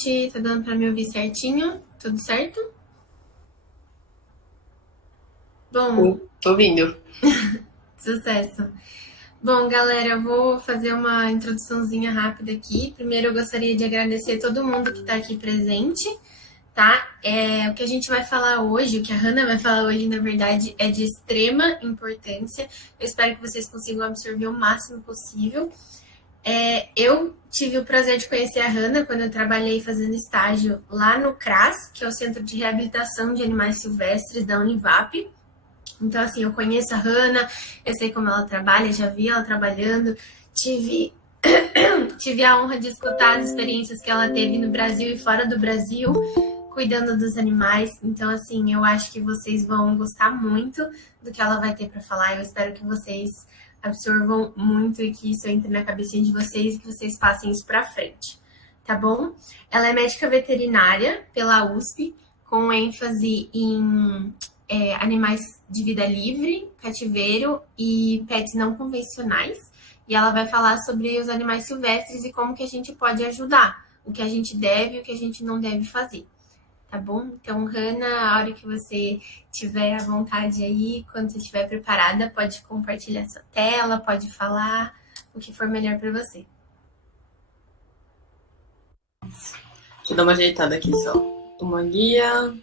noite. Tá dando para me ouvir certinho? Tudo certo? Bom, Tô ouvindo. sucesso. Bom, galera, eu vou fazer uma introduçãozinha rápida aqui. Primeiro, eu gostaria de agradecer todo mundo que está aqui presente, tá? O que a gente vai falar hoje, o que a Hannah vai falar hoje, na verdade, é de extrema importância. Eu espero que vocês consigam absorver o máximo possível. Eu tive o prazer de conhecer a Hannah quando eu trabalhei fazendo estágio lá no CRAS, que é o Centro de Reabilitação de Animais Silvestres da Univap. Então, assim, eu conheço a Hannah, eu sei como ela trabalha, já vi ela trabalhando, tive, tive a honra de escutar as experiências que ela teve no Brasil e fora do Brasil, cuidando dos animais. Então, assim, eu acho que vocês vão gostar muito do que ela vai ter para falar. Eu espero que vocês absorvam muito e que isso entre na cabecinha de vocês e que vocês passem isso para frente, tá bom? Ela é médica veterinária pela USP, com ênfase em animais de vida livre, cativeiro e pets não convencionais. E ela vai falar sobre os animais silvestres e como que a gente pode ajudar, o que a gente deve e o que a gente não deve fazer. Tá bom? Então, Hannah, a hora que você tiver à vontade aí, quando você estiver preparada, pode compartilhar sua tela, pode falar o que for melhor para você. Deixa eu dar uma ajeitada aqui só. Uma guia.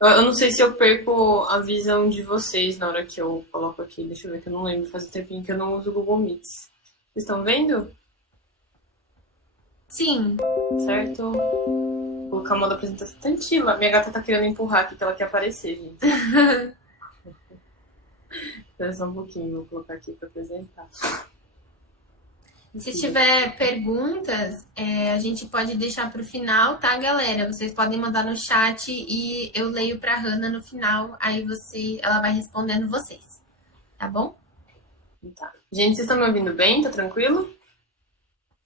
Eu não sei se eu perco a visão de vocês na hora que eu coloco aqui. Deixa eu ver que eu não lembro. Faz um tempinho que eu não uso o Google Meets. Vocês estão vendo? Sim. Certo? Vou colocar uma da apresentação. Tentativa. Minha gata tá querendo empurrar aqui que ela quer aparecer, gente. Espera só um pouquinho. Vou colocar aqui pra apresentar. Se tiver perguntas, a gente pode deixar para o final, tá, galera? Vocês podem mandar no chat e eu leio para a Hannah no final, aí ela vai respondendo vocês, tá bom? Tá. Gente, vocês estão me ouvindo bem? Tá tranquilo?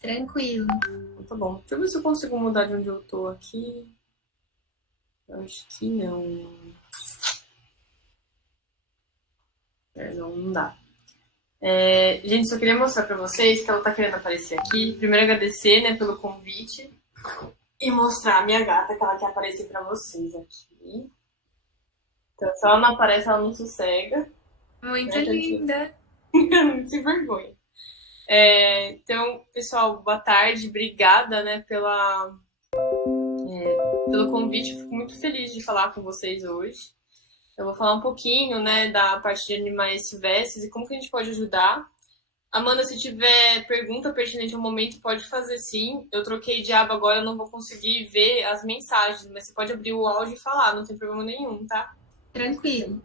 Tranquilo. Então, tá bom. Deixa eu ver se eu consigo mudar de onde eu tô aqui. Eu acho que não. Não dá. Gente, só queria mostrar pra vocês que ela tá querendo aparecer aqui. Primeiro agradecer, né, pelo convite. E mostrar a minha gata que ela quer aparecer pra vocês aqui. Então, se ela não aparece, ela não sossega. Muito Né, linda. Muito sem vergonha. Então, pessoal, boa tarde. Obrigada, né, pelo convite. Eu fico muito feliz de falar com vocês hoje. Eu vou falar um pouquinho, né, da parte de animais silvestres e como que a gente pode ajudar. Amanda, se tiver pergunta pertinente ao momento, pode fazer sim. Eu troquei de aba agora, eu não vou conseguir ver as mensagens, mas você pode abrir o áudio e falar, não tem problema nenhum, tá? Tranquilo.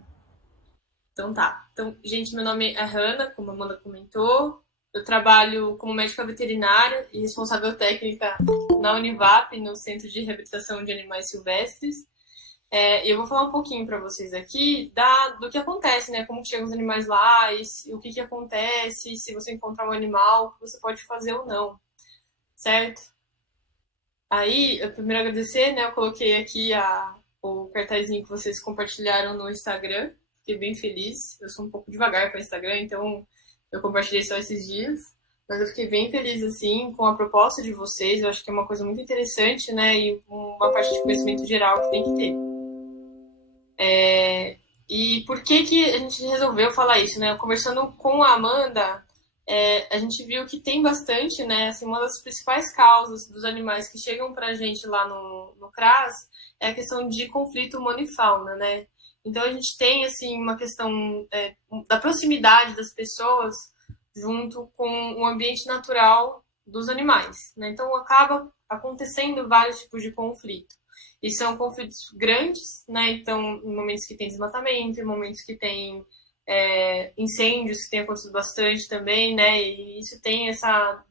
Então tá. Então, gente, meu nome é Hannah, como a Amanda comentou. Eu trabalho como médica veterinária e responsável técnica na Univap, no Centro de Reabilitação de Animais Silvestres. Eu vou falar um pouquinho para vocês aqui do que acontece, né? Como que chegam os animais lá, o que acontece, se você encontrar um animal, o que você pode fazer ou não, certo? Aí, eu primeiro agradecer, né? Eu coloquei aqui o cartazinho que vocês compartilharam no Instagram, fiquei bem feliz. Eu sou um pouco devagar para Instagram, então eu compartilhei só esses dias. Mas eu fiquei bem feliz, assim, com a proposta de vocês. Eu acho que é uma coisa muito interessante, né? E uma parte de conhecimento geral que tem que ter. E por que a gente resolveu falar isso, né? Conversando com a Amanda, a gente viu que tem bastante, né? Assim, uma das principais causas dos animais que chegam para a gente lá no CRAS é a questão de conflito humano e fauna, né? Então a gente tem assim uma questão da proximidade das pessoas junto com o ambiente natural dos animais, né? Então acaba acontecendo vários tipos de conflito. E são conflitos grandes, né? Então, em momentos que tem desmatamento, em momentos que tem incêndios, que tem acontecido bastante também, né? E isso tem essa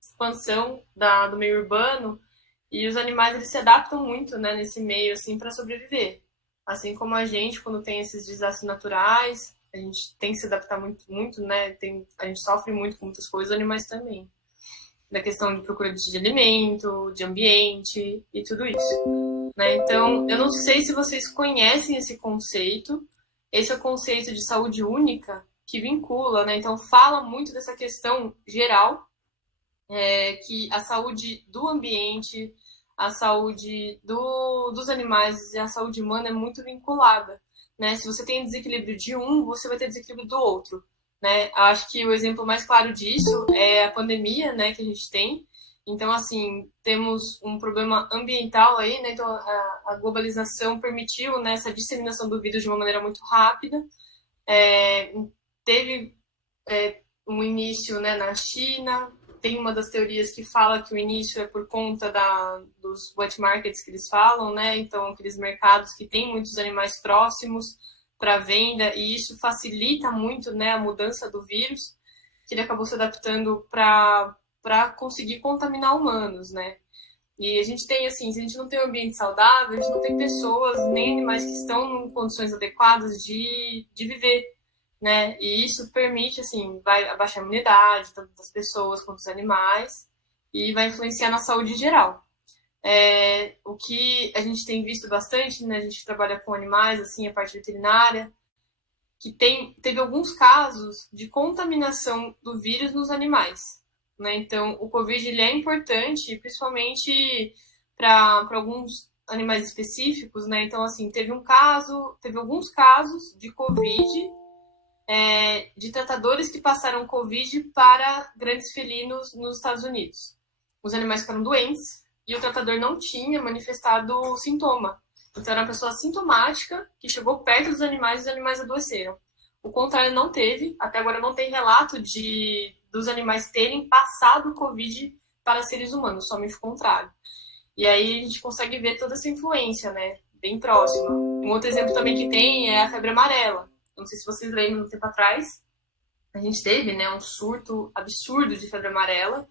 expansão do meio urbano. E os animais, eles se adaptam muito, né, nesse meio, assim, para sobreviver. Assim como a gente, quando tem esses desastres naturais, a gente tem que se adaptar muito, muito, né? A gente sofre muito com muitas coisas, os animais também. Da questão de procura de alimento, de ambiente e tudo isso. Né? Então, eu não sei se vocês conhecem esse conceito. Esse é o conceito de saúde única que vincula, né? Então, fala muito dessa questão geral, que a saúde do ambiente, a saúde dos animais e a saúde humana é muito vinculada, né? Se você tem desequilíbrio de um, você vai ter desequilíbrio do outro, né? Acho que o exemplo mais claro disso é a pandemia, né, que a gente tem. Então, assim, temos um problema ambiental aí, né? Então, a globalização permitiu, né, essa disseminação do vírus de uma maneira muito rápida. Teve um início, né, na China. Tem uma das teorias que fala que o início é por conta dos wet markets que eles falam, né? Então, aqueles mercados que têm muitos animais próximos para venda, e isso facilita muito, né, a mudança do vírus, que ele acabou se adaptando para conseguir contaminar humanos, né? E a gente tem, assim, se a gente não tem um ambiente saudável, a gente não tem pessoas nem animais que estão em condições adequadas de viver, né? E isso permite, assim, vai abaixar a imunidade, tanto das pessoas quanto dos animais, e vai influenciar na saúde geral. O que a gente tem visto bastante, né? A gente trabalha com animais, assim, a parte veterinária, que teve alguns casos de contaminação do vírus nos animais, né? Então, o Covid ele é importante, principalmente para alguns animais específicos, né? Então, assim, teve alguns casos de Covid, de tratadores que passaram Covid para grandes felinos nos Estados Unidos. Os animais ficaram doentes e o tratador não tinha manifestado sintoma. Então, era uma pessoa sintomática que chegou perto dos animais e os animais adoeceram. O contrário não teve, até agora não tem relato dos animais terem passado Covid para seres humanos, somente o contrário. E aí a gente consegue ver toda essa influência, né, bem próxima. Um outro exemplo também que tem é a febre amarela. Não sei se vocês lembram, um tempo atrás, a gente teve, né, um surto absurdo de febre amarela,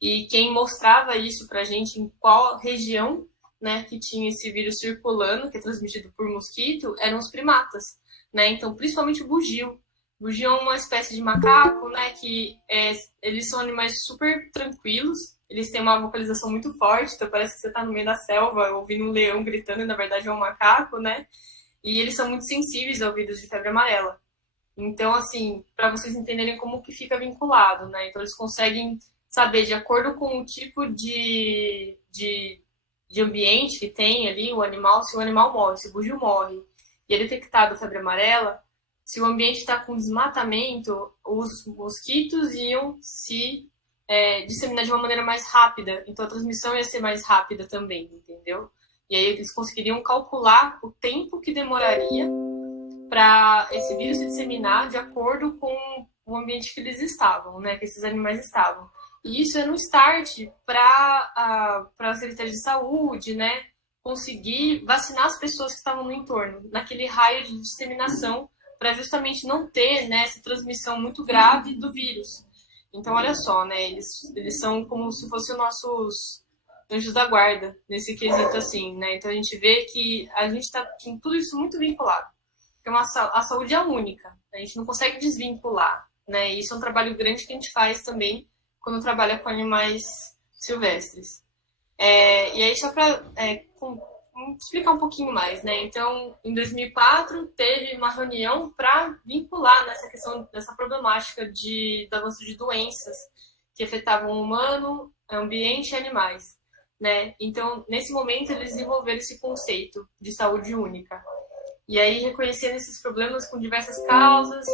e quem mostrava isso pra gente em qual região, né, que tinha esse vírus circulando, que é transmitido por mosquito, eram os primatas, né? Então, principalmente o bugio. O bugio é uma espécie de macaco, né, que eles são animais super tranquilos, eles têm uma vocalização muito forte, então parece que você tá no meio da selva ouvindo um leão gritando e na verdade é um macaco, né? E eles são muito sensíveis ao vírus de febre amarela. Então, assim, para vocês entenderem como que fica vinculado, né? Então, eles conseguem saber, de acordo com o tipo de ambiente que tem ali, o animal, se o animal morre, se o bugio morre, e é detectado febre amarela, se o ambiente está com desmatamento, os mosquitos iam se disseminar de uma maneira mais rápida. Então, a transmissão ia ser mais rápida também, entendeu? E aí eles conseguiriam calcular o tempo que demoraria para esse vírus se disseminar de acordo com o ambiente que eles estavam, né, que esses animais estavam. E isso é no start para a Secretaria de Saúde, né, conseguir vacinar as pessoas que estavam no entorno, naquele raio de disseminação, para justamente não ter, né, essa transmissão muito grave do vírus. Então, olha só, né, eles são como se fossem os nossos anjos da guarda, nesse quesito assim, né? Então, a gente vê que a gente está com tudo isso muito vinculado. Porque a saúde é única, a gente não consegue desvincular, né? E isso é um trabalho grande que a gente faz também quando trabalha com animais silvestres. E aí, só para explicar um pouquinho mais, né? Então, em 2004, teve uma reunião para vincular nessa questão, dessa problemática do avanço de doenças que afetavam o humano, ambiente e animais, né? Então, nesse momento, eles desenvolveram esse conceito de saúde única. E aí, reconhecendo esses problemas com diversas causas,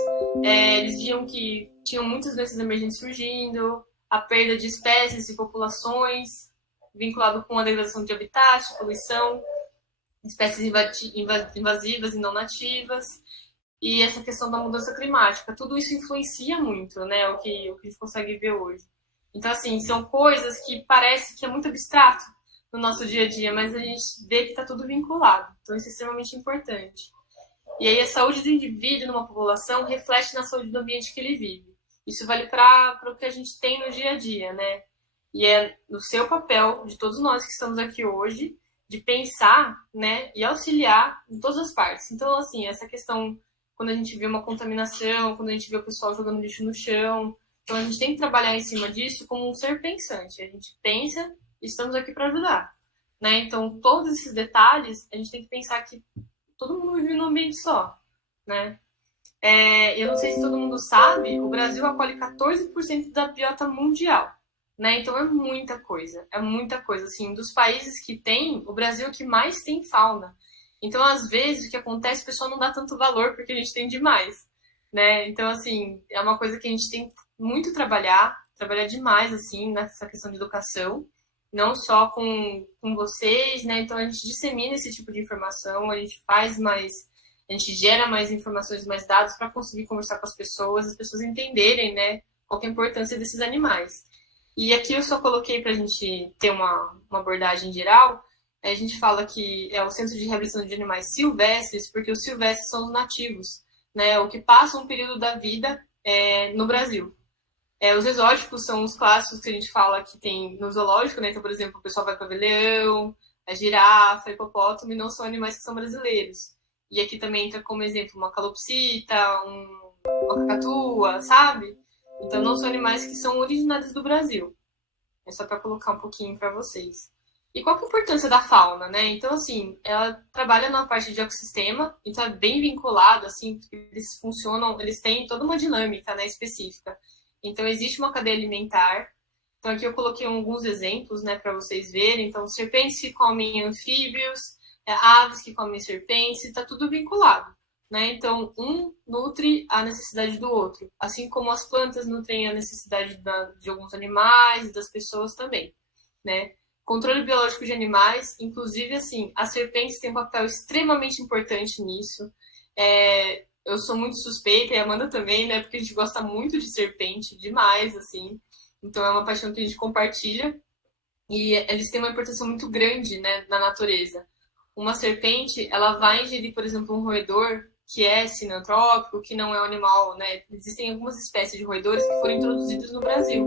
eles viam que tinham muitas doenças emergentes surgindo, a perda de espécies e populações, vinculado com a degradação de habitat, poluição, espécies invasivas e não nativas, e essa questão da mudança climática. Tudo isso influencia muito, né, o que a gente consegue ver hoje. Então, assim, são coisas que parece que é muito abstrato no nosso dia a dia, mas a gente vê que está tudo vinculado. Então, isso é extremamente importante. E aí, a saúde do indivíduo numa população reflete na saúde do ambiente que ele vive. Isso vale para o que a gente tem no dia a dia, né? E é no seu papel, de todos nós que estamos aqui hoje, de pensar, né, e auxiliar em todas as partes. Então, assim, essa questão, quando a gente vê uma contaminação, quando a gente vê o pessoal jogando lixo no chão, então a gente tem que trabalhar em cima disso como um ser pensante. A gente pensa e estamos aqui para ajudar, né? Então, todos esses detalhes, a gente tem que pensar que todo mundo vive num ambiente só, né? Eu não sei se todo mundo sabe, o Brasil acolhe 14% da biota mundial, né? Então é muita coisa, assim, dos países que tem, o Brasil é o que mais tem fauna. Então, às vezes, o que acontece, o pessoal não dá tanto valor porque a gente tem demais, né? Então, assim, é uma coisa que a gente tem muito trabalhar demais, assim, nessa questão de educação, não só com vocês, né? Então, a gente dissemina esse tipo de informação, a gente faz mais, a gente gera mais informações, mais dados para conseguir conversar com as pessoas entenderem, né, qual que é a importância desses animais. E aqui eu só coloquei para a gente ter uma abordagem geral. A gente fala que é o Centro de Reabilitação de Animais Silvestres, porque os silvestres são os nativos, né? O que passa um período da vida no Brasil. Os exóticos são os clássicos que a gente fala que tem no zoológico, né? Então, por exemplo, o pessoal vai para ver leão, a girafa, hipopótamo, e não são animais que são brasileiros. E aqui também entra como exemplo uma calopsita, uma cacatua, sabe? Então, não são animais que são originários do Brasil. É só para colocar um pouquinho para vocês. E qual que é a importância da fauna, né? Então, assim, ela trabalha na parte de ecossistema, então é bem vinculado, assim, eles funcionam, eles têm toda uma dinâmica, né, específica. Então, existe uma cadeia alimentar. Então, aqui eu coloquei alguns exemplos, né, para vocês verem. Então, serpentes que comem anfíbios, aves que comem serpentes, está tudo vinculado, né? Então, um nutre a necessidade do outro, assim como as plantas nutrem a necessidade de alguns animais e das pessoas também, né? Controle biológico de animais, inclusive, assim, as serpentes têm um papel extremamente importante nisso. Eu sou muito suspeita, e a Amanda também, né? Porque a gente gosta muito de serpente, demais, assim. Então, é uma paixão que a gente compartilha. E eles têm uma importância muito grande, né, na natureza. Uma serpente, ela vai ingerir, por exemplo, um roedor que é sinantrópico, que não é um animal, né? Existem algumas espécies de roedores que foram introduzidos no Brasil.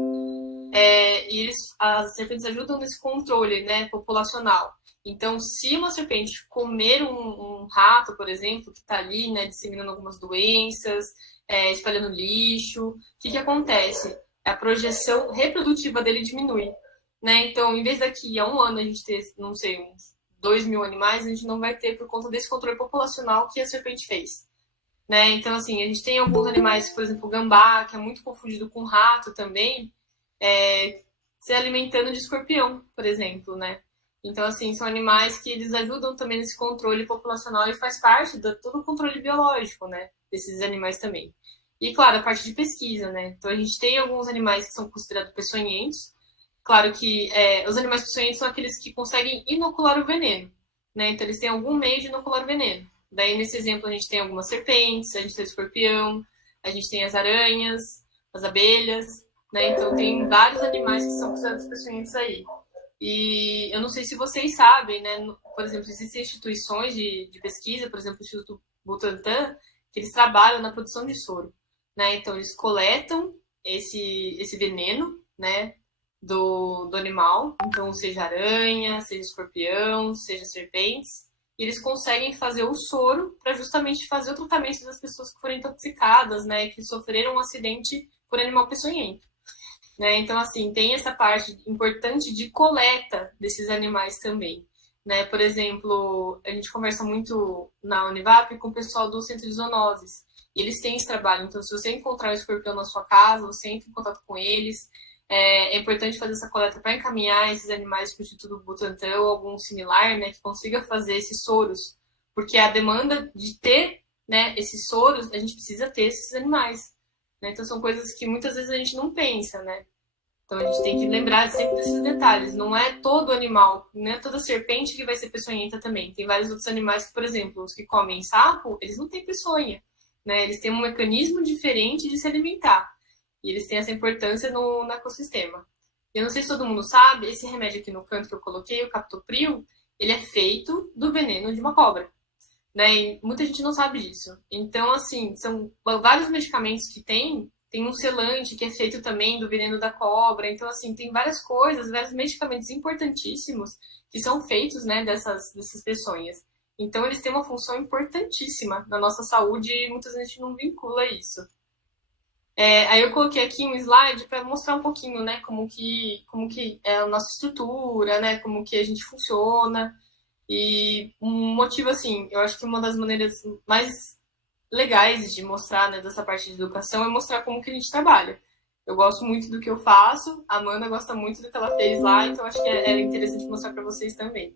E as serpentes ajudam nesse controle, né, populacional. Então, se uma serpente comer um rato, por exemplo, que está ali, né, disseminando algumas doenças, espalhando lixo, o que acontece? A projeção reprodutiva dele diminui, né? Então, em vez daqui a um ano a gente ter, não sei, uns 2.000 animais, a gente não vai ter por conta desse controle populacional que a serpente fez, né? Então, assim, a gente tem alguns animais, por exemplo, o gambá, que é muito confundido com rato também, se alimentando de escorpião, por exemplo, né? Então, assim, são animais que eles ajudam também nesse controle populacional e faz parte de todo o controle biológico, né? Desses animais também. E, claro, a parte de pesquisa, né? Então, a gente tem alguns animais que são considerados peçonhentos. Claro que os animais peçonhentos são aqueles que conseguem inocular o veneno, né? Então, eles têm algum meio de inocular o veneno. Daí, nesse exemplo, a gente tem algumas serpentes, a gente tem o escorpião, a gente tem as aranhas, as abelhas, né? Então, tem vários animais que são considerados peçonhentos aí. E eu não sei se vocês sabem, né? Por exemplo, existem instituições de pesquisa, por exemplo, o Instituto Butantan, que eles trabalham na produção de soro, né? Então, eles coletam esse veneno, né, do animal, então, seja aranha, seja escorpião, seja serpentes, e eles conseguem fazer o soro para justamente fazer o tratamento das pessoas que foram intoxicadas, né, que sofreram um acidente por animal peçonhento. Né? Então, assim, tem essa parte importante de coleta desses animais também. Né? Por exemplo, a gente conversa muito na Univap com o pessoal do Centro de Zoonoses. E eles têm esse trabalho. Então, se você encontrar um escorpião na sua casa, você entra em contato com eles. É importante fazer essa coleta para encaminhar esses animais para o Instituto Butantan ou algum similar, né, que consiga fazer esses soros. Porque a demanda de ter, né, esses soros, a gente precisa ter esses animais. Né? Então, são coisas que muitas vezes a gente não pensa, né? Então a gente tem que lembrar sempre desses detalhes. Não é todo animal, não é toda serpente que vai ser peçonhenta também. Tem vários outros animais que, por exemplo, os que comem sapo, eles não têm peçonha. Né? Eles têm um mecanismo diferente de se alimentar. E eles têm essa importância no ecossistema. Eu não sei se todo mundo sabe, esse remédio aqui no canto que eu coloquei, o captopril, ele é feito do veneno de uma cobra. Né? E muita gente não sabe disso. Então, assim, são vários medicamentos que tem um selante que é feito também do veneno da cobra. Então, assim, tem várias coisas, vários medicamentos importantíssimos que são feitos, né, dessas peçonhas. Então, eles têm uma função importantíssima na nossa saúde e muitas vezes a gente não vincula isso. Aí eu coloquei aqui um slide para mostrar um pouquinho, né, como que é a nossa estrutura, né, como que a gente funciona. E um motivo, assim, eu acho que uma das maneiras mais legais de mostrar, né, dessa parte de educação é mostrar como que a gente trabalha. Eu gosto muito do que eu faço, a Amanda gosta muito do que ela fez lá, então acho que é interessante mostrar para vocês também.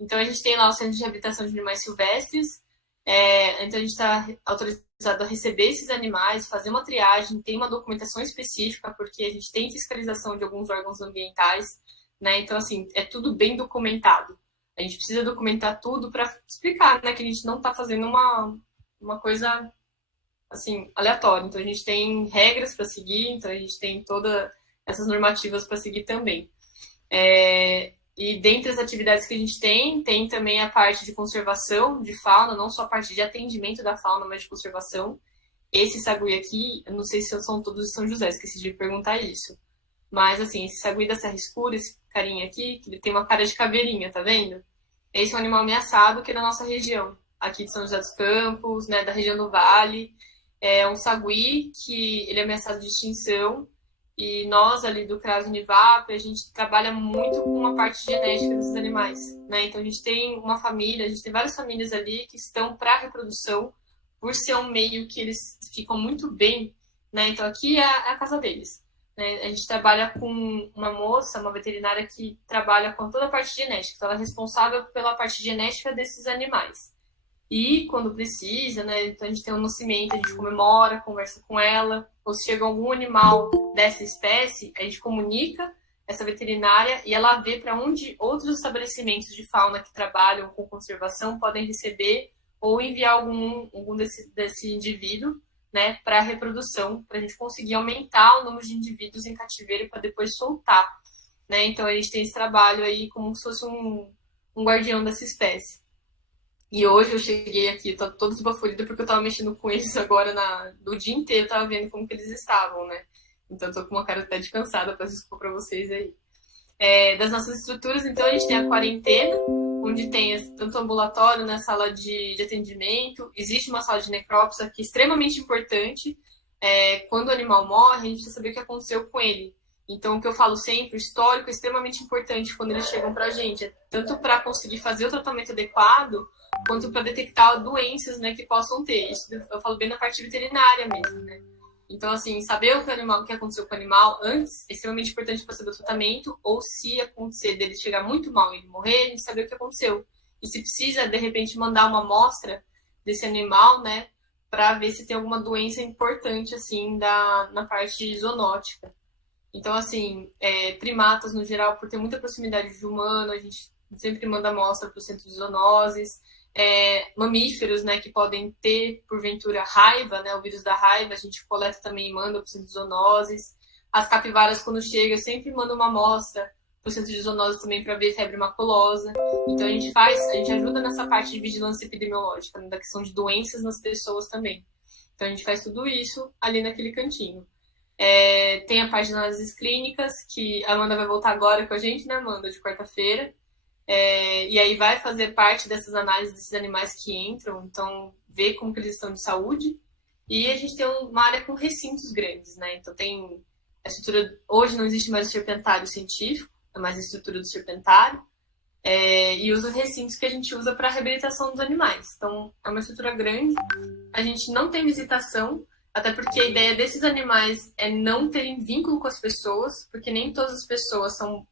Então a gente tem lá o Centro de Reabilitação de Animais Silvestres, então a gente está autorizado a receber esses animais, fazer uma triagem, tem uma documentação específica, porque a gente tem fiscalização de alguns órgãos ambientais, né? Então, assim, é tudo bem documentado. A gente precisa documentar tudo para explicar, né, que a gente não está fazendo uma coisa, assim, aleatória. Então, a gente tem regras para seguir, então a gente tem todas essas normativas para seguir também. E dentre as atividades que a gente tem também a parte de conservação de fauna, não só a parte de atendimento da fauna, mas de conservação. Esse sagui aqui, eu não sei se são todos de São José, esqueci de perguntar isso. Mas, assim, esse sagui da Serra Escura, esse carinha aqui, que ele tem uma cara de caveirinha, tá vendo? Esse é um animal ameaçado que é da nossa região, aqui de São José dos Campos, né, da região do Vale. É um sagui que ele é ameaçado de extinção. E nós, ali do CRAS Univap, a gente trabalha muito com a parte genética desses animais, né? Então, a gente tem uma família, a gente tem várias famílias ali que estão para reprodução, por ser um meio que eles ficam muito bem, né? Então, aqui é a casa deles, né? A gente trabalha com uma moça, uma veterinária que trabalha com toda a parte genética. Então, ela é responsável pela parte genética desses animais. E quando precisa, né? Então a gente tem um nascimento, a gente comemora, conversa com ela, ou se chega algum animal dessa espécie, a gente comunica essa veterinária e ela vê para onde outros estabelecimentos de fauna que trabalham com conservação podem receber ou enviar algum desse indivíduo, né, para reprodução, para a gente conseguir aumentar o número de indivíduos em cativeiro para depois soltar, né? Então a gente tem esse trabalho aí como se fosse um guardião dessa espécie. E hoje eu cheguei aqui, tô toda esbaforida porque eu tava mexendo com eles agora do dia inteiro, tava vendo como que eles estavam, né? Então tô com uma cara até de cansada, peço desculpa pra vocês aí. Das nossas estruturas, então a gente tem a quarentena, onde tem tanto ambulatório, né, sala de atendimento, existe uma sala de necrópsia que é extremamente importante. Quando o animal morre, a gente precisa saber o que aconteceu com ele. Então, o que eu falo sempre, o histórico é extremamente importante quando eles chegam pra gente, tanto para conseguir fazer o tratamento adequado, quanto para detectar doenças, né, que possam ter. Isso eu falo bem na parte veterinária mesmo, né? Então, assim, saber o que aconteceu com o animal antes é extremamente importante para saber o tratamento, ou se acontecer dele chegar muito mal e ele morrer, a gente saber o que aconteceu. E se precisa, de repente, mandar uma amostra desse animal, né, para ver se tem alguma doença importante, assim, na parte zoonótica. Então, assim, primatas no geral, por ter muita proximidade de humano, a gente sempre manda amostra para o centro de zoonoses. Mamíferos, né, que podem ter, porventura, raiva, né, o vírus da raiva, a gente coleta também e manda para o centro de zoonoses. As capivaras, quando chega, sempre manda uma amostra para o centro de zoonoses também para ver febre maculosa. Então, a gente ajuda nessa parte de vigilância epidemiológica, né, da questão de doenças nas pessoas também. Então, a gente faz tudo isso ali naquele cantinho. Tem a parte de análises clínicas, que a Amanda vai voltar agora com a gente, né, Amanda, de quarta-feira. E aí vai fazer parte dessas análises desses animais que entram, então ver como que eles estão de saúde. E a gente tem uma área com recintos grandes, né? Então tem a estrutura... Hoje não existe mais o serpentário científico, é mais a estrutura do serpentário. E os recintos que a gente usa para a reabilitação dos animais. Então é uma estrutura grande. A gente não tem visitação, até porque a ideia desses animais é não terem vínculo com as pessoas, porque nem todas as pessoas são,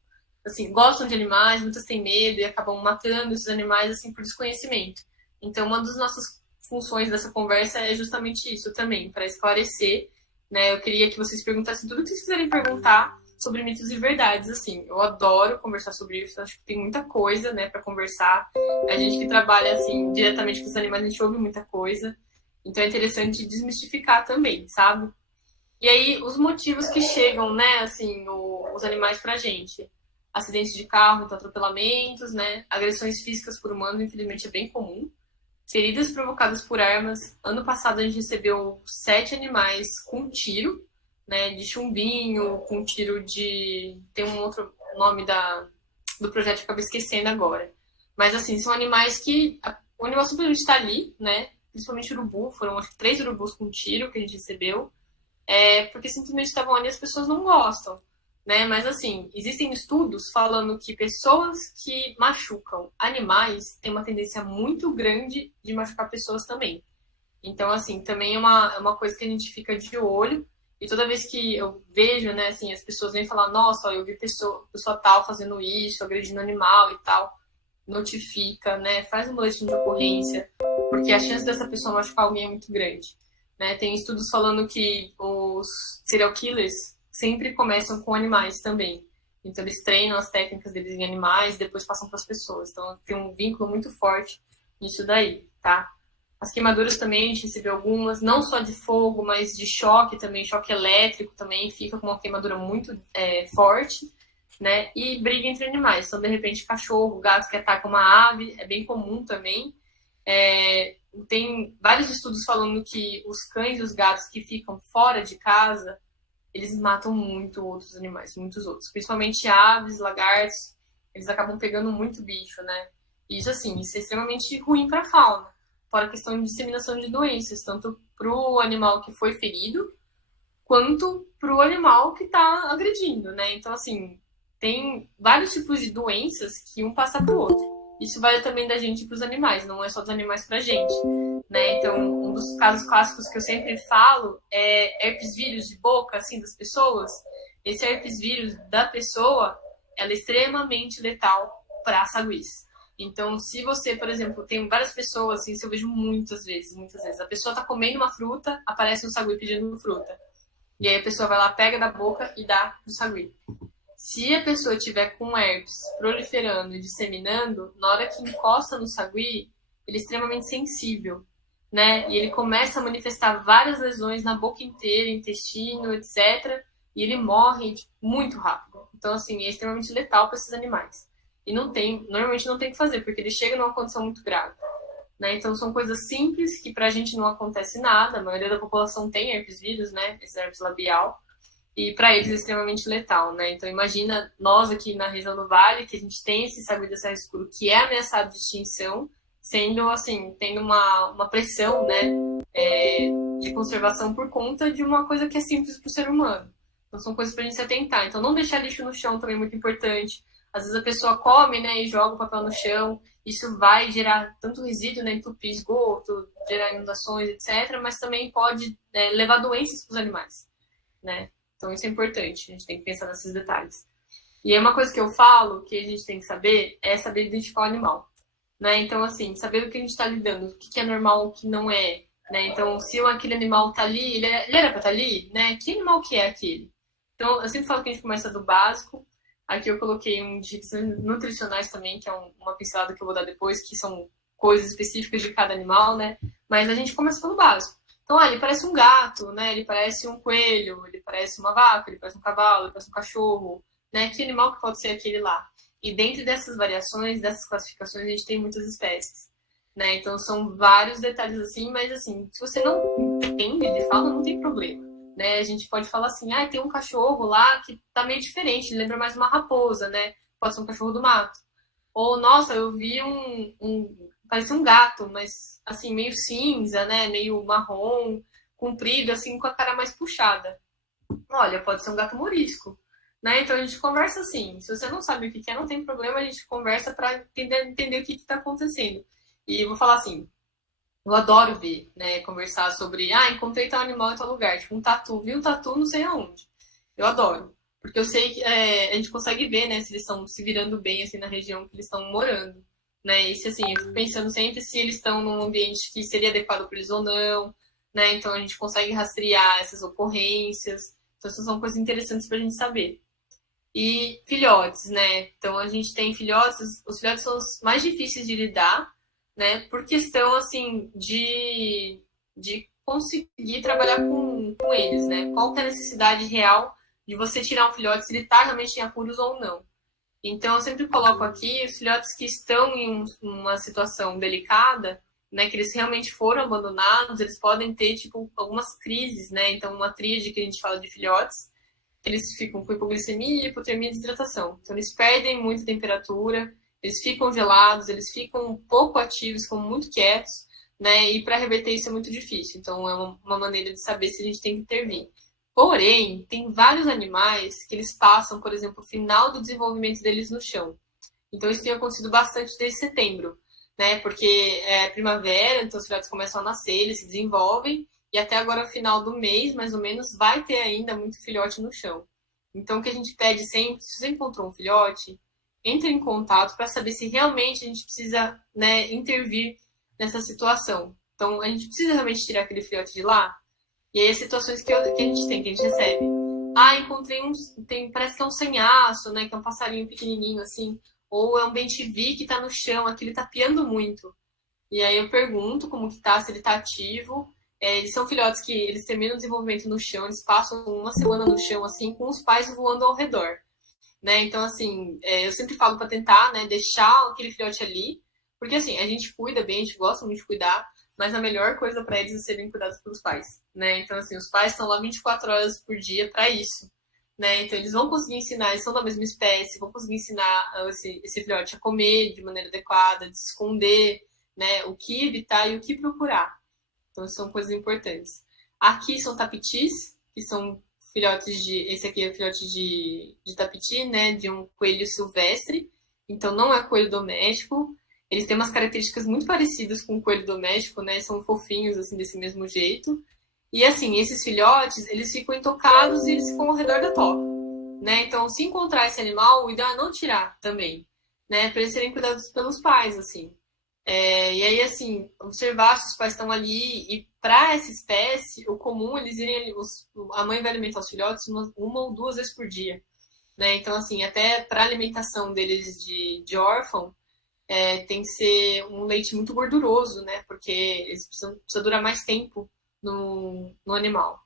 assim, gostam de animais, muitas têm medo e acabam matando esses animais, assim, por desconhecimento. Então, uma das nossas funções dessa conversa é justamente isso também, para esclarecer, né? Eu queria que vocês perguntassem tudo o que vocês quiserem perguntar sobre mitos e verdades, assim. Eu adoro conversar sobre isso, acho que tem muita coisa, né, para conversar. A gente que trabalha, assim, diretamente com os animais, a gente ouve muita coisa. Então é interessante desmistificar também, sabe? E aí, os motivos que chegam, né, assim, os animais pra gente. Acidentes de carro, então atropelamentos, né? Agressões físicas por humanos, infelizmente, é bem comum. Feridas provocadas por armas. Ano passado a gente recebeu 7 animais com tiro, né? De chumbinho, com tiro de... Tem um outro nome do projeto que eu acabei esquecendo agora. Mas, assim, são animais que... O animal simplesmente está ali, né? Principalmente urubu, foram acho que 3 urubus com tiro que a gente recebeu, porque simplesmente estavam ali e as pessoas não gostam, né? Mas assim, existem estudos falando que pessoas que machucam animais têm uma tendência muito grande de machucar pessoas também. Então, assim, também é uma coisa que a gente fica de olho E toda vez que eu vejo, né, assim, as pessoas vêm falar, nossa, ó, eu vi pessoa tal fazendo isso, agredindo animal e tal, notifica, né, faz um boletim de ocorrência, porque a chance dessa pessoa machucar alguém é muito grande. Né? Tem estudos falando que os serial killers sempre começam com animais também. Então, eles treinam as técnicas deles em animais, depois passam para as pessoas. Então, tem um vínculo muito forte nisso daí, tá? As queimaduras também, a gente recebeu algumas, não só de fogo, mas de choque também, choque elétrico também, fica com uma queimadura muito forte, né? E briga entre animais. Então, de repente, cachorro, gato que atacam uma ave, é bem comum também. Tem vários estudos falando que os cães e os gatos que ficam fora de casa, eles matam muito outros animais, muitos outros. Principalmente aves, lagartos, eles acabam pegando muito bicho, né? E isso, assim, isso é extremamente ruim para a fauna. Fora a questão de disseminação de doenças, tanto para o animal que foi ferido, quanto para o animal que está agredindo, né? Então, assim, tem vários tipos de doenças que um passa para o outro. Isso vale também da gente para os animais, não é só dos animais para a gente, né? Então, um dos casos clássicos que eu sempre falo é herpes vírus de boca, assim, das pessoas. Esse herpes vírus da pessoa, ela é extremamente letal para a saguis. Então, se você, por exemplo, tem várias pessoas, assim, isso eu vejo muitas vezes, a pessoa tá comendo uma fruta, aparece um sagui pedindo fruta. E aí a pessoa vai lá, pega da boca e dá pro sagui. Se a pessoa tiver com herpes proliferando e disseminando, na hora que encosta no sagui, ele é extremamente sensível, né? E ele começa a manifestar várias lesões na boca inteira, intestino, etc. E ele morre muito rápido. Então, assim, é extremamente letal para esses animais. E normalmente não tem o que fazer, porque ele chega numa condição muito grave. Né? Então, são coisas simples que pra gente não acontece nada. A maioria da população tem herpes vírus, né? Esse herpes labial. E para eles é extremamente letal, né? Então, imagina nós aqui na região do Vale, que a gente tem esse sagui do serra escuro que é ameaçado de extinção, sendo, assim, tendo uma pressão, né? De conservação por conta de uma coisa que é simples para o ser humano. Então, são coisas pra gente se atentar. Então, não deixar lixo no chão também é muito importante. Às vezes a pessoa come, né, e joga o papel no chão. Isso vai gerar tanto resíduo, né, entupir esgoto, gerar inundações, etc. Mas também pode levar doenças para os animais, né? Então isso é importante, a gente tem que pensar nesses detalhes. E é uma coisa que eu falo, que a gente tem que saber, é saber identificar o animal, né? Então, assim, saber do que a gente está lidando, o que é normal, o que não é, né? Então, se aquele animal está ali, ele era para estar ali, né? Que animal que é aquele? Então, eu sempre falo que a gente começa do básico. Aqui eu coloquei um de nutricionais também, que é uma pincelada que eu vou dar depois, que são coisas específicas de cada animal, né? Mas a gente começa pelo básico. Então, ele parece um gato, né? Ele parece um coelho, ele parece uma vaca, ele parece um cavalo, ele parece um cachorro, né? Que animal que pode ser aquele lá? E dentro dessas variações, dessas classificações, a gente tem muitas espécies, né? Então, são vários detalhes assim, mas assim, se você não entende de fauna, não tem problema. Né? A gente pode falar assim, tem um cachorro lá que tá meio diferente, lembra mais uma raposa, né? Pode ser um cachorro do mato. Ou, nossa, eu vi parece um gato, mas assim, meio cinza, né? Meio marrom, comprido, assim, com a cara mais puxada. Olha, pode ser um gato morisco. Né? Então a gente conversa assim. Se você não sabe o que é, não tem problema, a gente conversa para entender o que está acontecendo. E eu vou falar assim, eu adoro ver, né, conversar sobre, encontrei tal animal em tal lugar, tipo um tatu, vi um tatu não sei aonde. Eu adoro, porque eu sei que a gente consegue ver, né, se eles estão se virando bem, assim, na região que eles estão morando, né, e se, assim, eu fico pensando sempre se eles estão num ambiente que seria adequado para eles ou não, né, então a gente consegue rastrear essas ocorrências, então essas são coisas interessantes para a gente saber. E filhotes, né, então a gente tem filhotes, os filhotes são os mais difíceis de lidar, né, por questão, assim, de conseguir trabalhar com eles, né? Qual que é a necessidade real de você tirar um filhote, se ele está realmente em apuros ou não. Então, eu sempre coloco aqui os filhotes que estão em uma situação delicada, né, que eles realmente foram abandonados, eles podem ter, tipo, algumas crises, né? Então, uma tríade que a gente fala de filhotes, eles ficam com hipoglicemia, hipotermia e desidratação. Então, eles perdem muita temperatura, eles ficam gelados, eles ficam pouco ativos, ficam muito quietos, né? E para reverter isso é muito difícil. Então, é uma maneira de saber se a gente tem que intervir. Porém, tem vários animais que eles passam, por exemplo, o final do desenvolvimento deles no chão. Então, isso tem acontecido bastante desde setembro, né? Porque é primavera, então os filhotes começam a nascer, eles se desenvolvem, e até agora, final do mês, mais ou menos, vai ter ainda muito filhote no chão. Então, o que a gente pede sempre, se você encontrou um filhote, entre em contato para saber se realmente a gente precisa, né, intervir nessa situação. Então, a gente precisa realmente tirar aquele filhote de lá? E aí, as situações que a gente tem, que a gente recebe. Ah, encontrei parece que é um sanhaço, né, que é um passarinho pequenininho, assim, ou é um bem-te-vi que tá no chão, aquele tá piando muito. E aí eu pergunto como que tá, se ele tá ativo. Eles são filhotes que eles terminam o desenvolvimento no chão, eles passam uma semana no chão, assim, com os pais voando ao redor. Né? Então, assim, eu sempre falo para tentar, né, deixar aquele filhote ali, porque, assim, a gente cuida bem, a gente gosta muito de cuidar, mas a melhor coisa para eles é serem cuidados pelos pais, né? Então, assim, os pais estão lá 24 horas por dia para isso, né? Então, eles vão conseguir ensinar, eles são da mesma espécie, vão conseguir ensinar esse filhote a comer de maneira adequada, de se esconder, né? O que evitar e o que procurar. Então, são coisas importantes. Aqui são tapitis, que são filhotes de. Esse aqui é filhote de tapiti, né? De um coelho silvestre. Então, não é coelho doméstico. Eles têm umas características muito parecidas com o coelho doméstico, né? São fofinhos, assim, desse mesmo jeito. E, assim, esses filhotes, eles ficam intocados e eles ficam ao redor da toca, né? Então, se encontrar esse animal, o ideal é não tirar também, né? Para eles serem cuidados pelos pais, assim. E aí, assim, observar se os pais estão ali. E para essa espécie, o comum eles irem ali, a mãe vai alimentar os filhotes uma ou duas vezes por dia, né? Então, assim, até para a alimentação deles de órfão, tem que ser um leite muito gorduroso, né? Porque eles precisa durar mais tempo no animal.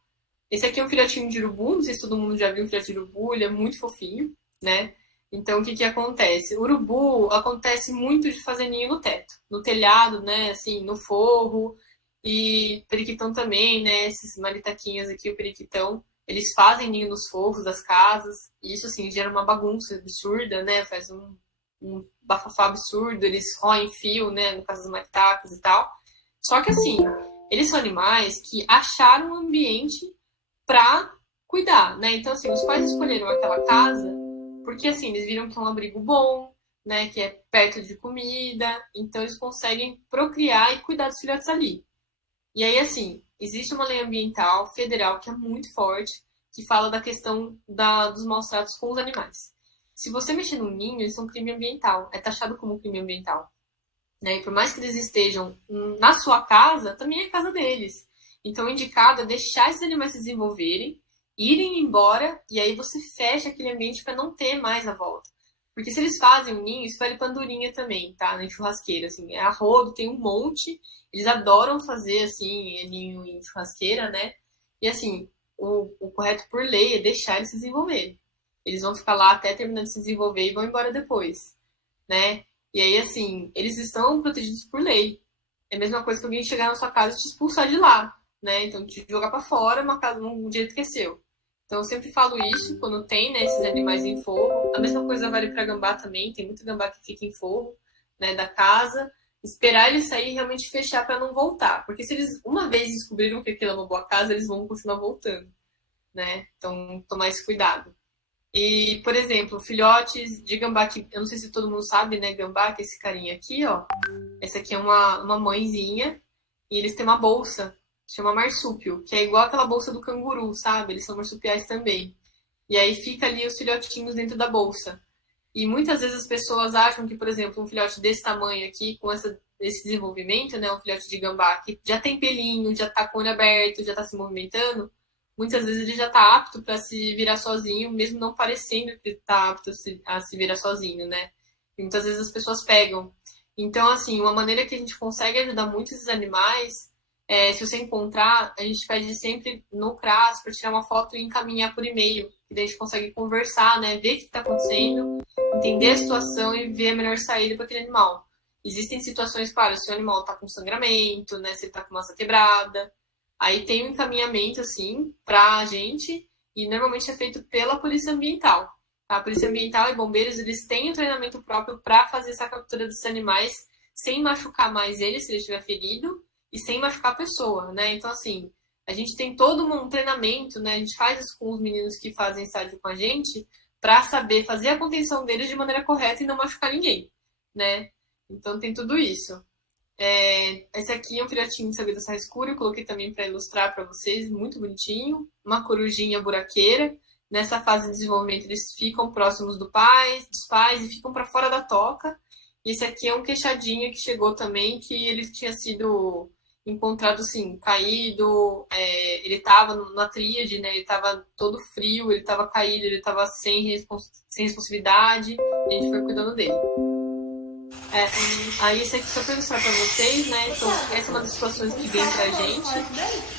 Esse aqui é um filhotinho de urubu, não sei se todo mundo já viu um filhote de urubu, ele é muito fofinho, né? Então, o que acontece? O urubu acontece muito de fazer ninho no teto, no telhado, né? Assim, no forro. E periquitão também, né? Esses maritaquinhos aqui, o periquitão, eles fazem ninho nos forros das casas. E isso, assim, gera uma bagunça absurda, né? Faz um bafafá absurdo, eles roem fio, né? No caso dos maritacos e tal. Só que, assim, eles são animais que acharam um ambiente para cuidar, né? Então, assim, os pais escolheram aquela casa porque, assim, eles viram que é um abrigo bom, né? Que é perto de comida, então eles conseguem procriar e cuidar dos filhotes ali. E aí, assim, existe uma lei ambiental federal que é muito forte, que fala da questão dos maus tratos com os animais. Se você mexer no ninho, isso é um crime ambiental, é taxado como um crime ambiental. Né? E por mais que eles estejam na sua casa, também é a casa deles. Então, o indicado é deixar esses animais se desenvolverem, irem embora, e aí você fecha aquele ambiente para não ter mais a volta. Porque se eles fazem um ninho, isso vale pandurinha também, tá? Na churrasqueira, assim, é arrodo, tem um monte. Eles adoram fazer, assim, ninho em churrasqueira, né? E, assim, o correto por lei é deixar eles se desenvolverem. Eles vão ficar lá até terminar de se desenvolver e vão embora depois, né? E aí, assim, eles estão protegidos por lei. É a mesma coisa que alguém chegar na sua casa e te expulsar de lá, né? Então, te jogar para fora, uma casa, um direito que é seu. Então, eu sempre falo isso quando tem, né, esses animais em forro. A mesma coisa vale para gambá também. Tem muito gambá que fica em forro, né, da casa. Esperar ele sair e realmente fechar para não voltar. Porque se eles uma vez descobriram que aquilo é uma boa casa, eles vão continuar voltando, né? Então, tomar esse cuidado. E, por exemplo, filhotes de gambá, que eu não sei se todo mundo sabe, né? Gambá, que é esse carinha aqui, ó. Essa aqui é uma mãezinha. E eles têm uma bolsa, chama marsúpio, que é igual aquela bolsa do canguru, sabe? Eles são marsupiais também. E aí fica ali os filhotinhos dentro da bolsa. E muitas vezes as pessoas acham que, por exemplo, um filhote desse tamanho aqui, com esse desenvolvimento, né? Um filhote de gambá que já tem pelinho, já tá com o olho aberto, já tá se movimentando, muitas vezes ele já está apto para se virar sozinho, mesmo não parecendo que está apto a se virar sozinho, né? E muitas vezes as pessoas pegam. Então, assim, uma maneira que a gente consegue ajudar muito esses animais, se você encontrar, a gente pede sempre no CRAS para tirar uma foto e encaminhar por e-mail, que daí a gente consegue conversar, né? Ver o que está acontecendo, entender a situação e ver a melhor saída para aquele animal. Existem situações, claro, se o animal está com sangramento, né? Se ele está com massa quebrada, aí tem um encaminhamento, assim, para a gente, e normalmente é feito pela Polícia Ambiental. Tá? A Polícia Ambiental e bombeiros, eles têm um treinamento próprio para fazer essa captura desses animais sem machucar mais ele, se ele estiver ferido, e sem machucar a pessoa, né? Então, assim, a gente tem todo um treinamento, né? A gente faz isso com os meninos que fazem estágio com a gente, para saber fazer a contenção deles de maneira correta e não machucar ninguém, né? Então, tem tudo isso. Esse aqui é um filhotinho de sabido sarra escura, eu coloquei também para ilustrar para vocês, muito bonitinho. Uma corujinha buraqueira. Nessa fase de desenvolvimento, eles ficam próximos dos pais e ficam para fora da toca. E esse aqui é um queixadinho que chegou também, que ele tinha sido encontrado, assim, caído. Ele estava na tríade, né? Ele estava todo frio, ele estava caído, ele estava sem responsividade. E a gente foi cuidando dele. Aí isso aqui só para ilustrar para vocês, né? Então, essa é uma das situações que vem pra gente.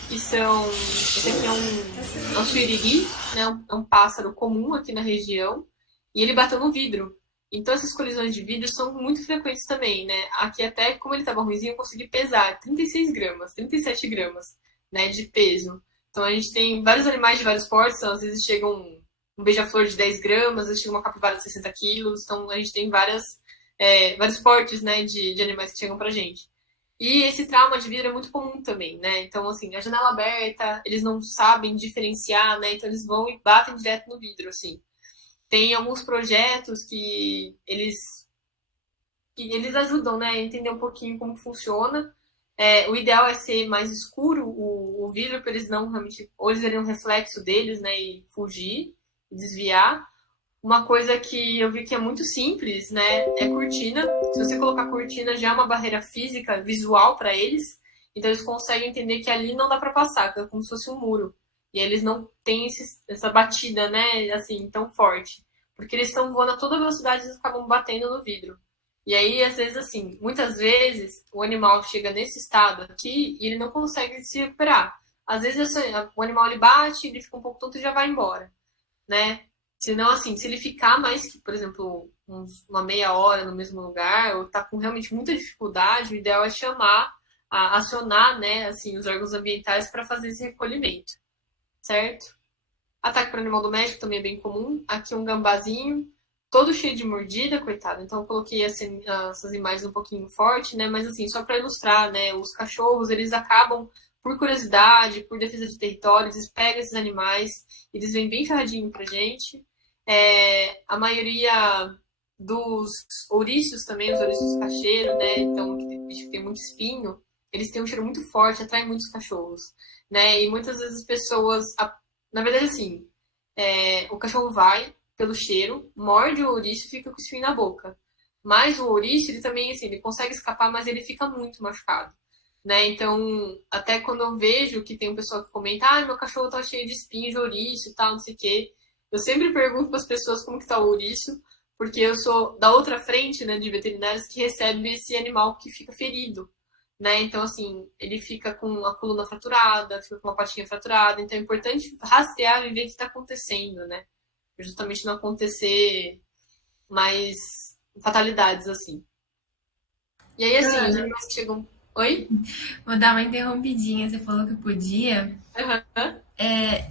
Esse aqui é um suiriri, né? É um pássaro comum aqui na região. E ele bateu no vidro. Então essas colisões de vidro são muito frequentes também, né? Aqui até, como ele estava ruimzinho, eu consegui pesar 36 gramas, 37 gramas, né, de peso. Então a gente tem vários animais de vários portes, então às vezes chega um beija-flor de 10 gramas, às vezes chega uma capivara de 60 quilos, então a gente tem vários portes, né, de animais que chegam pra gente. E esse trauma de vidro é muito comum também, né? Então, assim, a janela aberta, eles não sabem diferenciar, né? Então eles vão e batem direto no vidro, assim. Tem alguns projetos que eles ajudam, né, a entender um pouquinho como funciona. O ideal é ser mais escuro o vidro, para eles não realmente, ou eles verem um reflexo deles, né, e fugir, desviar. Uma coisa que eu vi que é muito simples, né, é cortina. Se você colocar cortina, já é uma barreira física, visual para eles. Então eles conseguem entender que ali não dá para passar, que é como se fosse um muro. E eles não têm essa batida, né, assim, tão forte. Porque eles estão voando a toda velocidade e eles acabam batendo no vidro. E aí, às vezes, assim, muitas vezes o animal chega nesse estado aqui e ele não consegue se recuperar. Às vezes o animal ele bate, ele fica um pouco tonto e já vai embora, né? Senão, assim, se ele ficar mais que, por exemplo, uma meia hora no mesmo lugar, ou tá com realmente muita dificuldade, o ideal é acionar, né, assim, os órgãos ambientais para fazer esse recolhimento, certo? Ataque para animal doméstico também é bem comum. Aqui um gambazinho, todo cheio de mordida, coitado. Então eu coloquei essas imagens um pouquinho forte, né? Mas assim, só para ilustrar, né? Os cachorros, eles acabam, por curiosidade, por defesa de território, eles pegam esses animais, eles vêm bem ferradinho pra gente. A maioria dos ouriços também, os ouriços cacheiros, né? Então, que tem muito espinho, eles têm um cheiro muito forte, atraem muitos cachorros, né? E muitas vezes as pessoas, na verdade, assim, o cachorro vai pelo cheiro, morde o ouriço e fica com o espinho na boca. Mas o ouriço, ele também, assim, ele consegue escapar, mas ele fica muito machucado, né? Então, até quando eu vejo que tem um pessoal que comenta, meu cachorro tá cheio de espinho de ouriço e tal, não sei o quê, eu sempre pergunto para as pessoas como que tá o ouriço, porque eu sou da outra frente, né, de veterinários que recebe esse animal que fica ferido, né? Então, assim, ele fica com a coluna fraturada, fica com uma patinha fraturada. Então, é importante rastrear e ver o que está acontecendo, né? Pra justamente não acontecer mais fatalidades, assim. E aí, assim, os animais que chegam... Oi? Vou dar uma interrompidinha, você falou que podia. Uhum.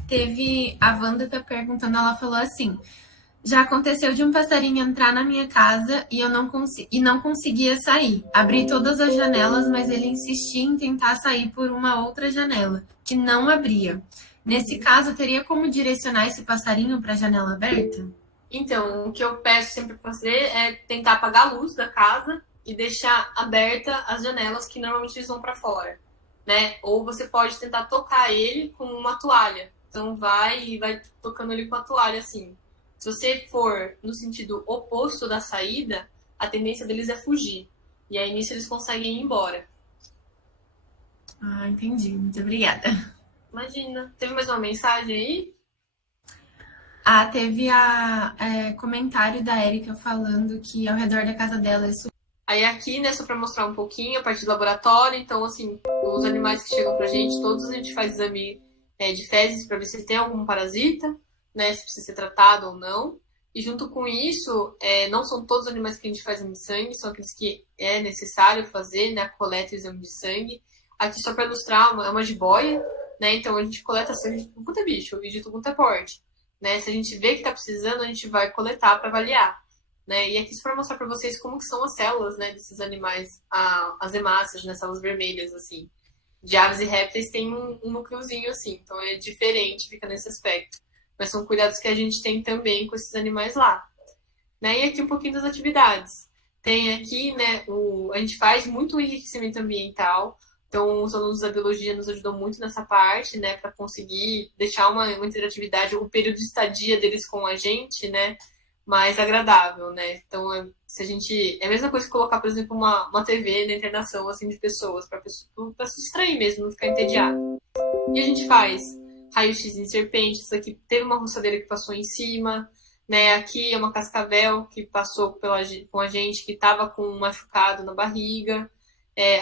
Teve... A Wanda tá perguntando, ela falou assim... Já aconteceu de um passarinho entrar na minha casa e eu não conseguia sair. Abri todas as janelas, mas ele insistia em tentar sair por uma outra janela, que não abria. Nesse caso, teria como direcionar esse passarinho para a janela aberta? Então, o que eu peço sempre para fazer é tentar apagar a luz da casa e deixar aberta as janelas que normalmente eles vão para fora, né? Ou você pode tentar tocar ele com uma toalha. Então, vai tocando ele com a toalha, assim. Se você for no sentido oposto da saída, a tendência deles é fugir. E aí nisso eles conseguem ir embora. Ah, entendi. Muito obrigada. Imagina. Teve mais uma mensagem aí? Teve comentário da Érica falando que ao redor da casa dela isso. Aí aqui, né, só para mostrar um pouquinho, a parte do laboratório. Então, assim, os animais que chegam pra gente, todos a gente faz exame de fezes para ver se tem algum parasita, né, se precisa ser tratado ou não. E junto com isso, não são todos os animais que a gente faz exame de sangue, são aqueles que é necessário fazer, né, a coleta e exame de sangue. Aqui, só para ilustrar, é uma jiboia, né, então a gente coleta sangue de tudo quanto é bicho e de tudo quanto é porte. Né? Se a gente vê que está precisando, a gente vai coletar para avaliar. Né? E aqui, só para mostrar para vocês como que são as células, né, desses animais, as hemácias, né, células vermelhas, assim. De aves e répteis tem um núcleozinho assim, então é diferente, fica nesse aspecto. Mas são cuidados que a gente tem também com esses animais lá. Né? E aqui um pouquinho das atividades. tem aqui, né, a gente faz muito enriquecimento ambiental, então os alunos da biologia nos ajudam muito nessa parte, né, para conseguir deixar uma interatividade, o período de estadia deles com a gente, né, mais agradável, né. Então, se a gente... É a mesma coisa que colocar, por exemplo, uma TV na internação, assim, de pessoas, para se distrair mesmo, não ficar entediado. E a gente faz raio-x em serpentes, aqui teve uma roçadeira que passou em cima, né? Aqui é uma cascavel que passou com a gente, que estava com um machucado na barriga.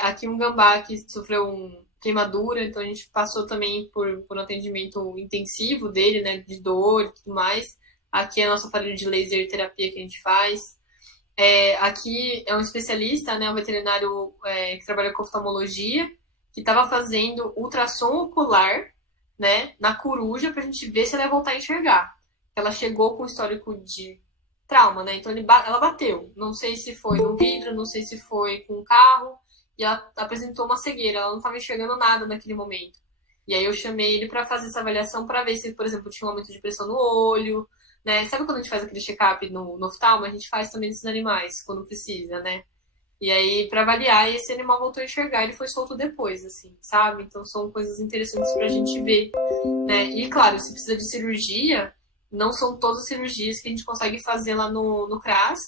Aqui um gambá que sofreu queimadura, então a gente passou também por um atendimento intensivo dele, né? De dor e tudo mais. Aqui é nosso aparelho de laser terapia que a gente faz. Aqui é um especialista, né? Um veterinário que trabalha com oftalmologia, que estava fazendo ultrassom ocular, né, na coruja para a gente ver se ela ia voltar a enxergar. Ela chegou com histórico de trauma, né? Então ela bateu. Não sei se foi no vidro, não sei se foi com um carro, e ela apresentou uma cegueira. Ela não estava enxergando nada naquele momento. E aí eu chamei ele para fazer essa avaliação para ver se, por exemplo, tinha um aumento de pressão no olho, né? Sabe quando a gente faz aquele check-up no oftalmo? A gente faz também nesses animais, quando precisa, né? E aí, para avaliar, esse animal voltou a enxergar, ele foi solto depois, assim, sabe? Então, são coisas interessantes para a gente ver, né? E, claro, se precisa de cirurgia, não são todas as cirurgias que a gente consegue fazer lá no CRAS.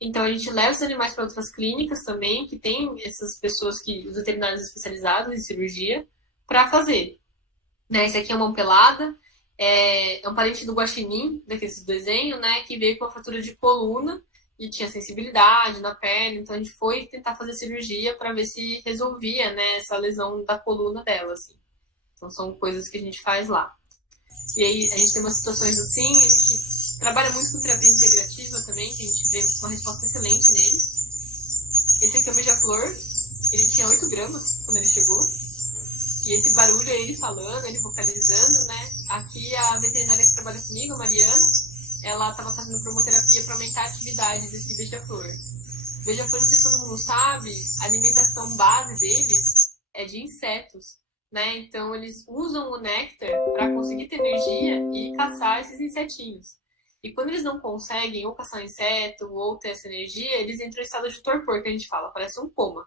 Então, a gente leva os animais para outras clínicas também, que tem essas pessoas, os veterinários especializados em cirurgia, para fazer. Né? Esse aqui é uma mão pelada, é um parente do guaxinim, daqueles desenhos, né? Que veio com uma fratura de coluna, e tinha sensibilidade na perna, então a gente foi tentar fazer cirurgia para ver se resolvia, né, essa lesão da coluna dela, assim. Então são coisas que a gente faz lá. E aí a gente tem umas situações assim, a gente trabalha muito com terapia integrativa também, que a gente vê uma resposta excelente neles. Esse aqui é o beija-flor, ele tinha 8 gramas quando ele chegou, e esse barulho é ele falando, ele vocalizando, né. Aqui a veterinária que trabalha comigo, a Mariana, ela estava fazendo cromoterapia para aumentar a atividade desse beija-flor. Beija-flor, não sei se todo mundo sabe, a alimentação base deles é de insetos, né? Então, eles usam o néctar para conseguir ter energia e caçar esses insetinhos. E quando eles não conseguem ou caçar um inseto ou ter essa energia, eles entram em estado de torpor, que a gente fala, parece um coma.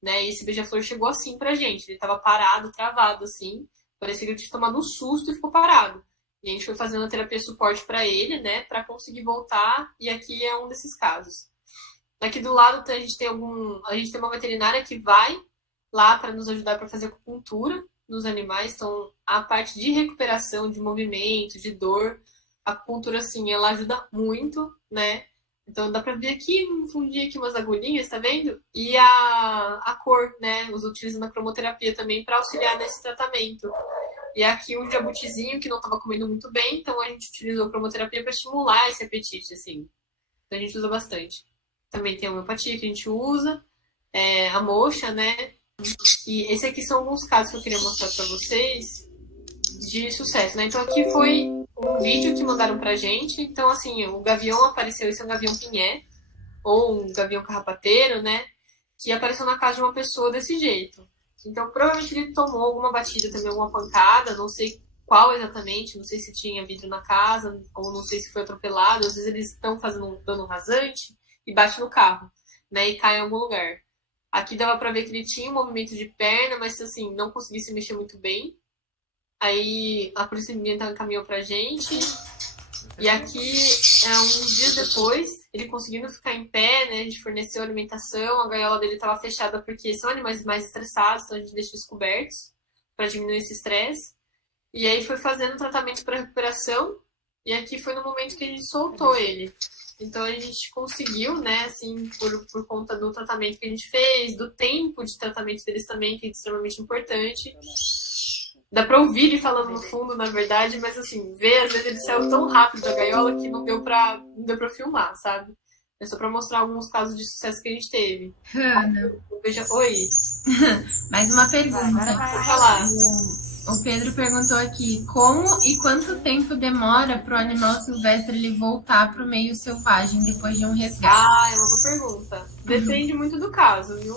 Né? E esse beija-flor chegou assim pra gente, ele estava parado, travado, assim, parecia que ele tinha tomado um susto e ficou parado. E a gente foi fazendo a terapia suporte para ele, né, para conseguir voltar, e aqui é um desses casos. Aqui do lado a gente tem uma veterinária que vai lá para nos ajudar para fazer acupuntura nos animais, então a parte de recuperação, de movimento, de dor, a acupuntura, assim, ela ajuda muito, né? Então dá para ver aqui, um fundinho aqui, umas agulhinhas, tá vendo? E a cor, né? Os utilizam na cromoterapia também para auxiliar nesse tratamento. E aqui um jabutizinho que não estava comendo muito bem, então a gente utilizou a cromoterapia para estimular esse apetite, assim. Então a gente usa bastante. Também tem a homeopatia que a gente usa, a moxa, né? E esse aqui são alguns casos que eu queria mostrar para vocês de sucesso, né? Então aqui foi um vídeo que mandaram pra gente. Então, assim, o gavião apareceu, esse é um gavião pinhé, ou um gavião carrapateiro, né? Que apareceu na casa de uma pessoa desse jeito. Então, provavelmente ele tomou alguma batida também, alguma pancada, não sei qual exatamente, não sei se tinha vidro na casa, ou não sei se foi atropelado. Às vezes eles estão dando um rasante e bate no carro, né, e cai em algum lugar. Aqui dava para ver que ele tinha um movimento de perna, mas assim, não conseguia se mexer muito bem. Aí a polícia militar encaminhou pra gente. E aqui, uns dias depois, ele conseguindo ficar em pé, né? A gente forneceu alimentação, a gaiola dele estava fechada porque são animais mais estressados, então a gente deixa eles cobertos para diminuir esse estresse. E aí foi fazendo tratamento para recuperação, e aqui foi no momento que a gente soltou ele. Então a gente conseguiu, né, assim, por conta do tratamento que a gente fez, do tempo de tratamento deles também, que é extremamente importante. Dá pra ouvir ele falando no fundo, na verdade, mas assim, às vezes ele saiu tão rápido da gaiola que não deu pra filmar, sabe? É só pra mostrar alguns casos de sucesso que a gente teve. Hanna, Oi. mais uma pergunta. Vou falar. O Pedro perguntou aqui, como e quanto tempo demora pro animal silvestre ele voltar pro meio selvagem depois de um resgate? É uma boa pergunta. Depende muito do caso, viu?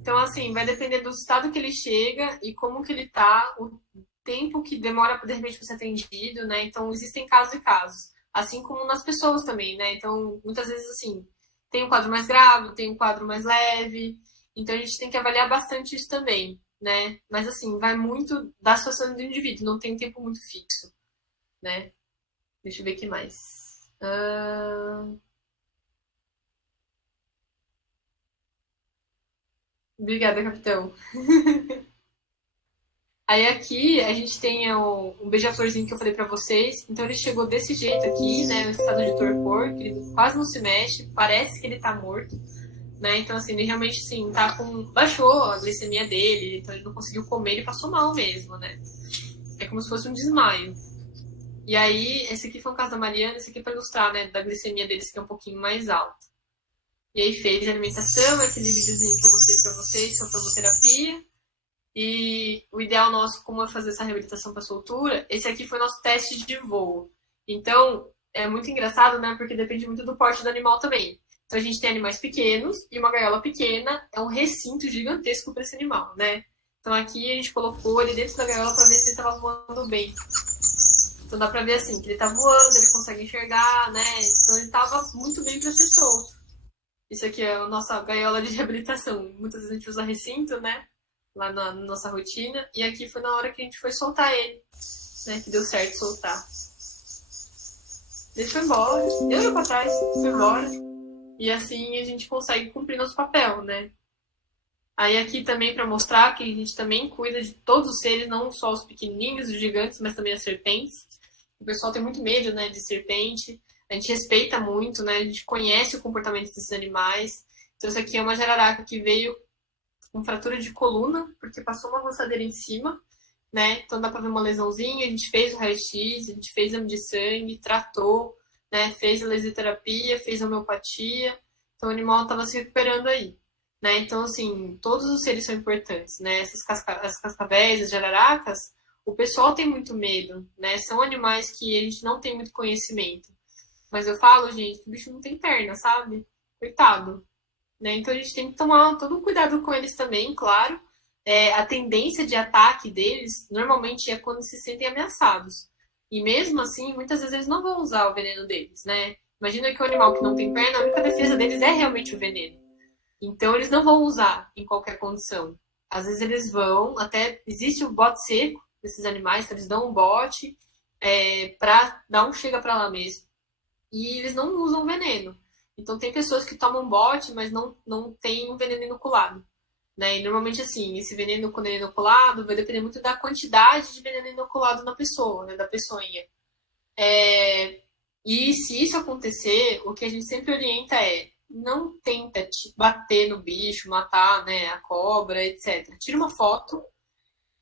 Então, assim, vai depender do estado que ele chega e como que ele tá, o tempo que demora, de repente, para ser atendido, né? Então, existem casos e casos. Assim como nas pessoas também, né? Então, muitas vezes, assim, tem um quadro mais grave, tem um quadro mais leve. Então a gente tem que avaliar bastante isso também, né? Mas assim, vai muito da situação do indivíduo, não tem um tempo muito fixo, né? Deixa eu ver o que mais. Obrigada, capitão. Aí aqui a gente tem um beija-florzinho que eu falei pra vocês. Então ele chegou desse jeito aqui, né? No estado de torpor, que ele quase não se mexe, parece que ele tá morto, né? Então assim, ele realmente assim, tá com. Baixou a glicemia dele, então ele não conseguiu comer, ele passou mal mesmo, né? É como se fosse um desmaio. E aí, esse aqui foi o caso da Mariana, esse aqui é pra ilustrar, né? Da glicemia deles, que é um pouquinho mais alta. E aí fez a alimentação, aquele videozinho que eu mostrei pra vocês, sofromoterapia. E o ideal nosso, como é fazer essa reabilitação para soltura, esse aqui foi nosso teste de voo. Então, é muito engraçado, né? Porque depende muito do porte do animal também. Então, a gente tem animais pequenos e uma gaiola pequena é um recinto gigantesco para esse animal, né? Então, aqui a gente colocou ele dentro da gaiola para ver se ele estava voando bem. Então, dá para ver assim, que ele está voando, ele consegue enxergar, né? Então, ele estava muito bem para ser solto. Isso aqui é a nossa gaiola de reabilitação. Muitas vezes a gente usa recinto, né? Lá na nossa rotina. E aqui foi na hora que a gente foi soltar ele, né? Que deu certo soltar. Ele foi embora. Eu olhei pra trás, foi embora. E assim a gente consegue cumprir nosso papel, né? Aí aqui também para mostrar que a gente também cuida de todos os seres, não só os pequenininhos, os gigantes, mas também as serpentes. O pessoal tem muito medo, né, de serpente. A gente respeita muito, né? A gente conhece o comportamento desses animais. Então, isso aqui é uma jararaca que veio com fratura de coluna, porque passou uma roçadeira em cima, né? Então, dá pra ver uma lesãozinha. A gente fez o raio-x, a gente fez exame de sangue, tratou, né? Fez a laserterapia, fez a homeopatia. Então, o animal estava se recuperando aí, né? Então, assim, todos os seres são importantes, né? As cascavéis, as jararacas, o pessoal tem muito medo, né? São animais que a gente não tem muito conhecimento. Mas eu falo, gente, que o bicho não tem perna, sabe? Coitado. Né? Então a gente tem que tomar todo um cuidado com eles também, claro. A tendência de ataque deles normalmente é quando se sentem ameaçados. E mesmo assim, muitas vezes eles não vão usar o veneno deles, né? Imagina que o animal que não tem perna, a única defesa deles é realmente o veneno. Então eles não vão usar em qualquer condição. Às vezes eles vão, até existe o bote seco desses animais, que eles dão um bote para dar um chega para lá mesmo. E eles não usam veneno. Então tem pessoas que tomam bote, mas não tem um veneno inoculado. Né? E normalmente assim, esse veneno quando é inoculado vai depender muito da quantidade de veneno inoculado na pessoa, né? Da pessoinha. E se isso acontecer, o que a gente sempre orienta é não tenta bater no bicho, matar, né, a cobra, etc. Tira uma foto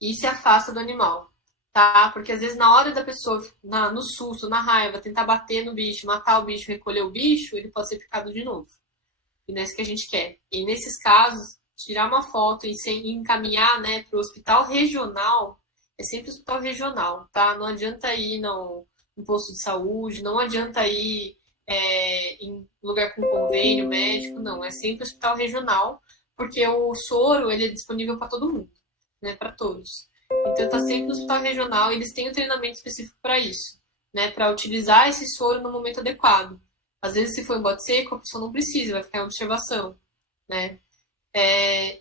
e se afasta do animal. Tá? Porque às vezes na hora da pessoa, no susto, na raiva, tentar bater no bicho, matar o bicho, recolher o bicho, ele pode ser picado de novo. E não é isso que a gente quer. E nesses casos, tirar uma foto e encaminhar, né, para o hospital regional, é sempre hospital regional, tá? Não adianta ir no posto de saúde, não adianta ir em lugar com convênio médico, não. É sempre hospital regional, porque o soro ele é disponível para todo mundo, né, para todos. Então, está sempre no hospital regional e eles têm um treinamento específico para isso, né? Para utilizar esse soro no momento adequado. Às vezes, se for em bote seco, a pessoa não precisa, vai ficar em observação, né?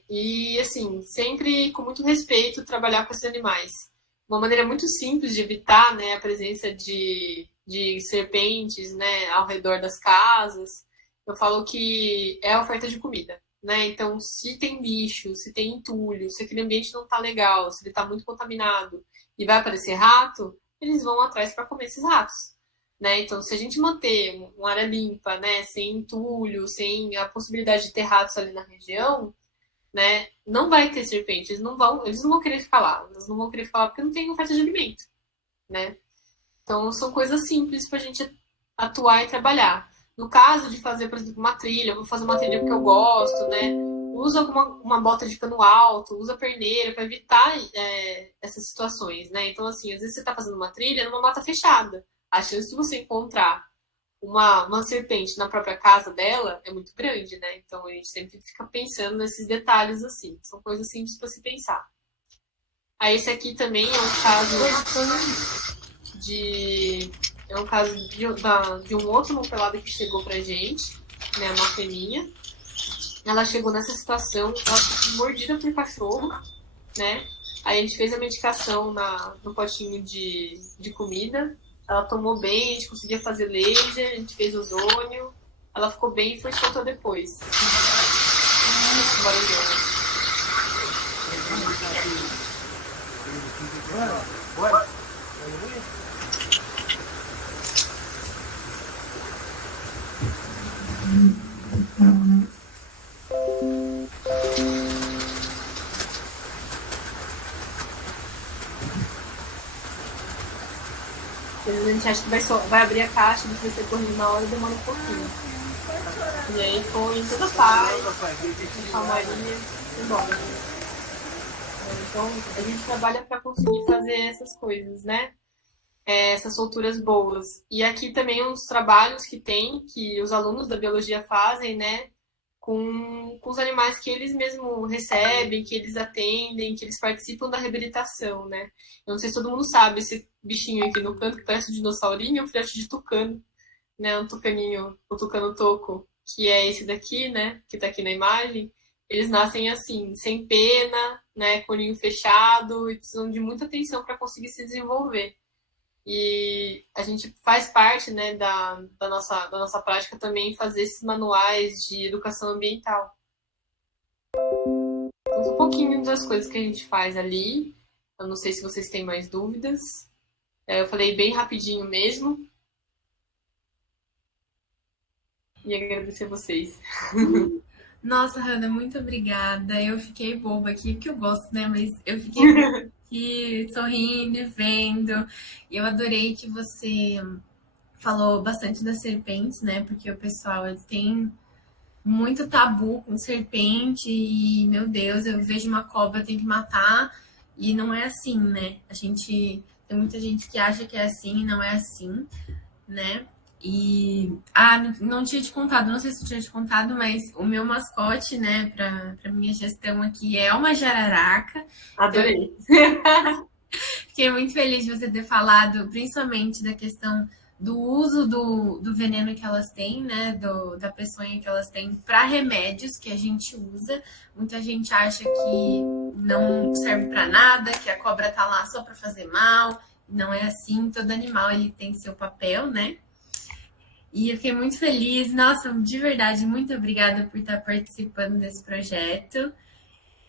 E, assim, sempre com muito respeito trabalhar com esses animais. Uma maneira muito simples de evitar, né, a presença de serpentes, né, ao redor das casas, eu falo que é a oferta de comida. Né? Então, se tem lixo, se tem entulho, se aquele ambiente não está legal, se ele está muito contaminado e vai aparecer rato, eles vão atrás para comer esses ratos. Né? Então, se a gente manter uma área limpa, né, sem entulho, sem a possibilidade de ter ratos ali na região, né, não vai ter serpente. Eles não vão querer ficar lá. Eles não vão querer ficar lá porque não tem oferta de alimento. Né? Então, são coisas simples para a gente atuar e trabalhar. No caso de fazer, por exemplo, uma trilha, eu vou fazer uma trilha porque eu gosto, né? Usa uma bota de cano alto, usa perneira para evitar essas situações, né? Então, assim, às vezes você está fazendo uma trilha numa mata fechada. A chance de você encontrar uma serpente na própria casa dela é muito grande, né? Então, a gente sempre fica pensando nesses detalhes, assim. São coisas simples para se pensar. Aí, esse aqui também é um caso de um outro mão pelado que chegou pra gente. né, uma fêmea. Ela chegou nessa situação, ela foi mordida por cachorro, né? Aí a gente fez a medicação no potinho de comida. Ela tomou bem, a gente conseguia fazer laser, a gente fez ozônio. Ela ficou bem e foi solta depois. A gente acha que vai abrir a caixa, depois você correndo na hora, demora um pouquinho. E aí foi em toda paz, calmaria, embora. Então, a gente trabalha para conseguir fazer essas coisas, né? Essas solturas boas. E aqui também os trabalhos que os alunos da biologia fazem, né? Com os animais que eles mesmos recebem, que eles atendem, que eles participam da reabilitação, né? Eu não sei se todo mundo sabe, esse bichinho aqui no canto que parece um dinossaurinho, é um filhote de tucano, né? Um tucaninho, o tucano toco, que é esse daqui, né? Que tá aqui na imagem. Eles nascem assim, sem pena, né? Com o ninho fechado e precisam de muita atenção para conseguir se desenvolver. E a gente faz parte, né, da nossa prática também fazer esses manuais de educação ambiental. Então, um pouquinho das coisas que a gente faz ali. Eu não sei se vocês têm mais dúvidas. Eu falei bem rapidinho mesmo. E agradecer a vocês. Nossa, Hannah, muito obrigada. Eu fiquei boba aqui, porque eu gosto, né? Mas eu fiquei aqui sorrindo, vendo. E eu adorei que você falou bastante das serpentes, né? Porque o pessoal ele tem muito tabu com serpente e, meu Deus, eu vejo uma cobra, eu tenho que matar. E não é assim, né? Tem muita gente que acha que é assim e não é assim, né? E não tinha te contado, não sei se eu tinha te contado, mas o meu mascote, né, para minha gestão aqui é uma jararaca. Adorei. Fiquei muito feliz de você ter falado, principalmente da questão do uso do veneno que elas têm, né, da peçonha que elas têm para remédios que a gente usa. Muita gente acha que não serve para nada, que a cobra tá lá só para fazer mal. Não é assim, todo animal ele tem seu papel, né? E eu fiquei muito feliz. Nossa, de verdade, muito obrigada por estar participando desse projeto.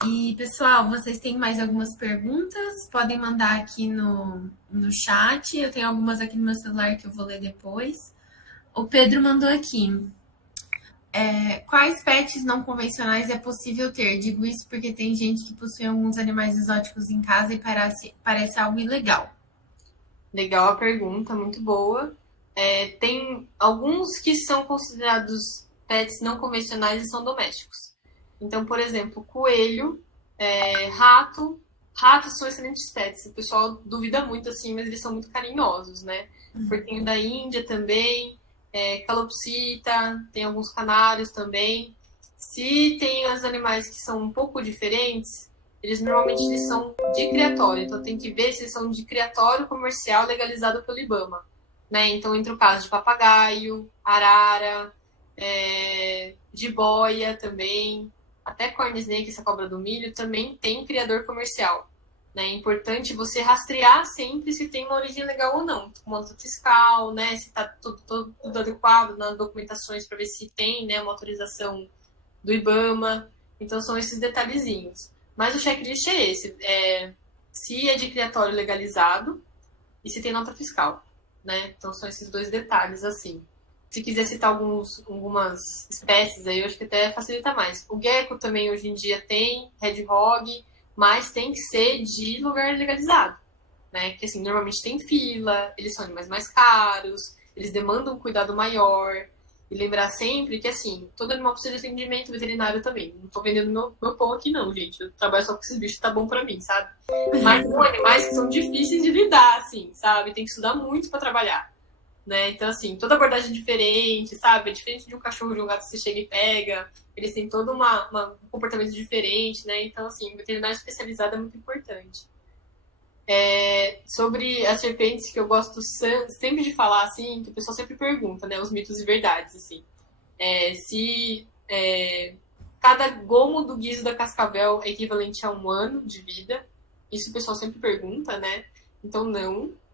E, pessoal, vocês têm mais algumas perguntas? Podem mandar aqui no chat. Eu tenho algumas aqui no meu celular que eu vou ler depois. O Pedro mandou aqui. Quais pets não convencionais é possível ter? Digo isso porque tem gente que possui alguns animais exóticos em casa e parece algo ilegal. Legal a pergunta, muito boa. Tem alguns que são considerados pets não convencionais e são domésticos. Então, por exemplo, coelho, rato. Ratos são excelentes pets. O pessoal duvida muito, assim, mas eles são muito carinhosos, né? Porquinho da Índia também, calopsita, tem alguns canários também. Se tem os animais que são um pouco diferentes, eles normalmente são de criatório. Então, tem que ver se eles são de criatório comercial legalizado pelo IBAMA. Né? Então, entre o caso de papagaio, arara, jiboia também, até corn snake, essa cobra do milho, também tem criador comercial. Né? É importante você rastrear sempre se tem uma origem legal ou não, com nota fiscal, né? Se está tudo adequado nas documentações para ver se tem, né, uma autorização do IBAMA. Então, são esses detalhezinhos. Mas o checklist é esse. Se é de criatório legalizado e se tem nota fiscal. Né? Então são esses dois detalhes, assim. Se quiser citar algumas espécies aí, eu acho que até facilita mais. O gecko também hoje em dia tem, hedgehog, mas tem que ser de lugar legalizado, né? Porque assim, normalmente tem fila, eles são animais mais caros, eles demandam um cuidado maior. E lembrar sempre que, assim, todo animal precisa de atendimento veterinário também. Não tô vendendo meu pão aqui, não, gente. Eu trabalho só com esses bichos, tá bom pra mim, sabe? Mas são animais que são difíceis de lidar, assim, sabe? Tem que estudar muito pra trabalhar, né? Então, assim, toda abordagem é diferente, sabe? É diferente de um cachorro, de um gato que você chega e pega. Eles têm todo um comportamento diferente, né? Então, assim, veterinário especializado é muito importante. Sobre as serpentes, que eu gosto sempre de falar, assim, que o pessoal sempre pergunta, né, os mitos e verdades, assim. Se cada gomo do guiso da cascavel é equivalente a 1 ano de vida. Isso o pessoal sempre pergunta, né? Então,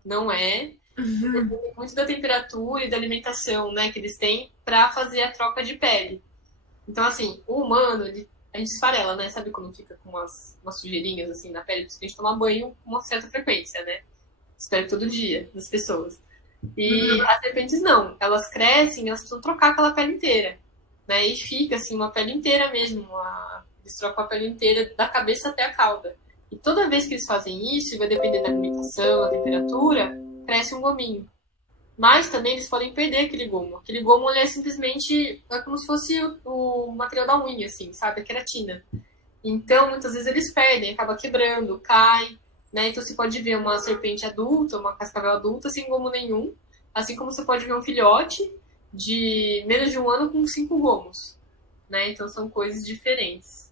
não é. Depende muito da temperatura e da alimentação, né, que eles têm para fazer a troca de pele. Então, assim, o humano, a gente esfarela, né? Sabe quando fica com umas sujeirinhas, assim, na pele? Porque a gente toma banho com uma certa frequência, né? Espero todo dia, das pessoas. E as serpentes não. Elas crescem, elas precisam trocar aquela pele inteira, né? E fica, assim, uma pele inteira mesmo. Eles trocam a pele inteira da cabeça até a cauda. E toda vez que eles fazem isso, e vai depender da alimentação, da temperatura, cresce um gominho. Mas também eles podem perder aquele gomo. Aquele gomo ele é simplesmente como se fosse o material da unha, assim, sabe? A queratina. Então, muitas vezes eles perdem, acaba quebrando, cai, né? Então você pode ver uma serpente adulta, uma cascavel adulta sem gomo nenhum, assim como você pode ver um filhote de menos de 1 ano com 5 gomos, né? Então são coisas diferentes.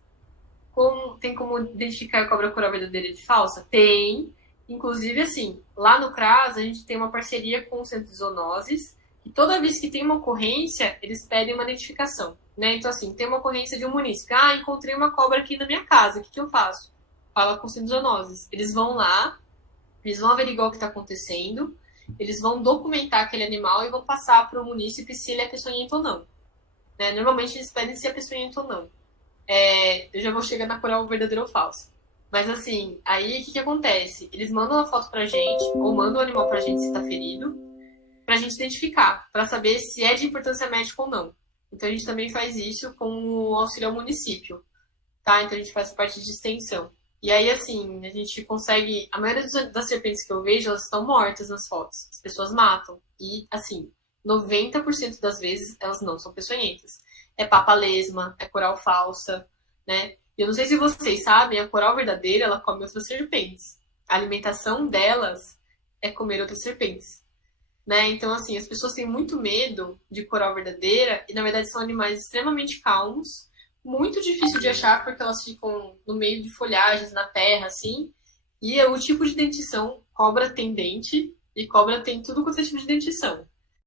Tem como identificar a cobra coral verdadeira e de falsa? Tem. Inclusive, assim, lá no CRAS, a gente tem uma parceria com o Centro de Zoonoses, e toda vez que tem uma ocorrência, eles pedem uma identificação, né? Então, assim, tem uma ocorrência de um munícipe. Encontrei uma cobra aqui na minha casa, o que eu faço? Fala com o Centro de Zoonoses. Eles vão lá, eles vão averiguar o que está acontecendo, eles vão documentar aquele animal e vão passar para o munícipe se ele é peçonhento ou não. Né? Normalmente, eles pedem se é peçonhento ou não. Eu já vou chegar na coral verdadeiro ou falso. Mas assim, aí o que acontece? Eles mandam uma foto pra gente, ou mandam o animal pra gente se tá ferido, pra gente identificar, pra saber se é de importância médica ou não. Então a gente também faz isso com o auxílio ao município, tá? Então a gente faz parte de extensão. E aí, assim, a gente consegue... A maioria das serpentes que eu vejo, elas estão mortas nas fotos. As pessoas matam. E, assim, 90% das vezes, elas não são peçonhentas. É papa-lesma, é coral falsa, né? Eu não sei se vocês sabem, a coral verdadeira, ela come outras serpentes. A alimentação delas é comer outras serpentes, né? Então, assim, as pessoas têm muito medo de coral verdadeira e, na verdade, são animais extremamente calmos, muito difícil de achar porque elas ficam no meio de folhagens, na terra, assim. E é o tipo de dentição, cobra tem dente e cobra tem tudo quanto é tipo de dentição.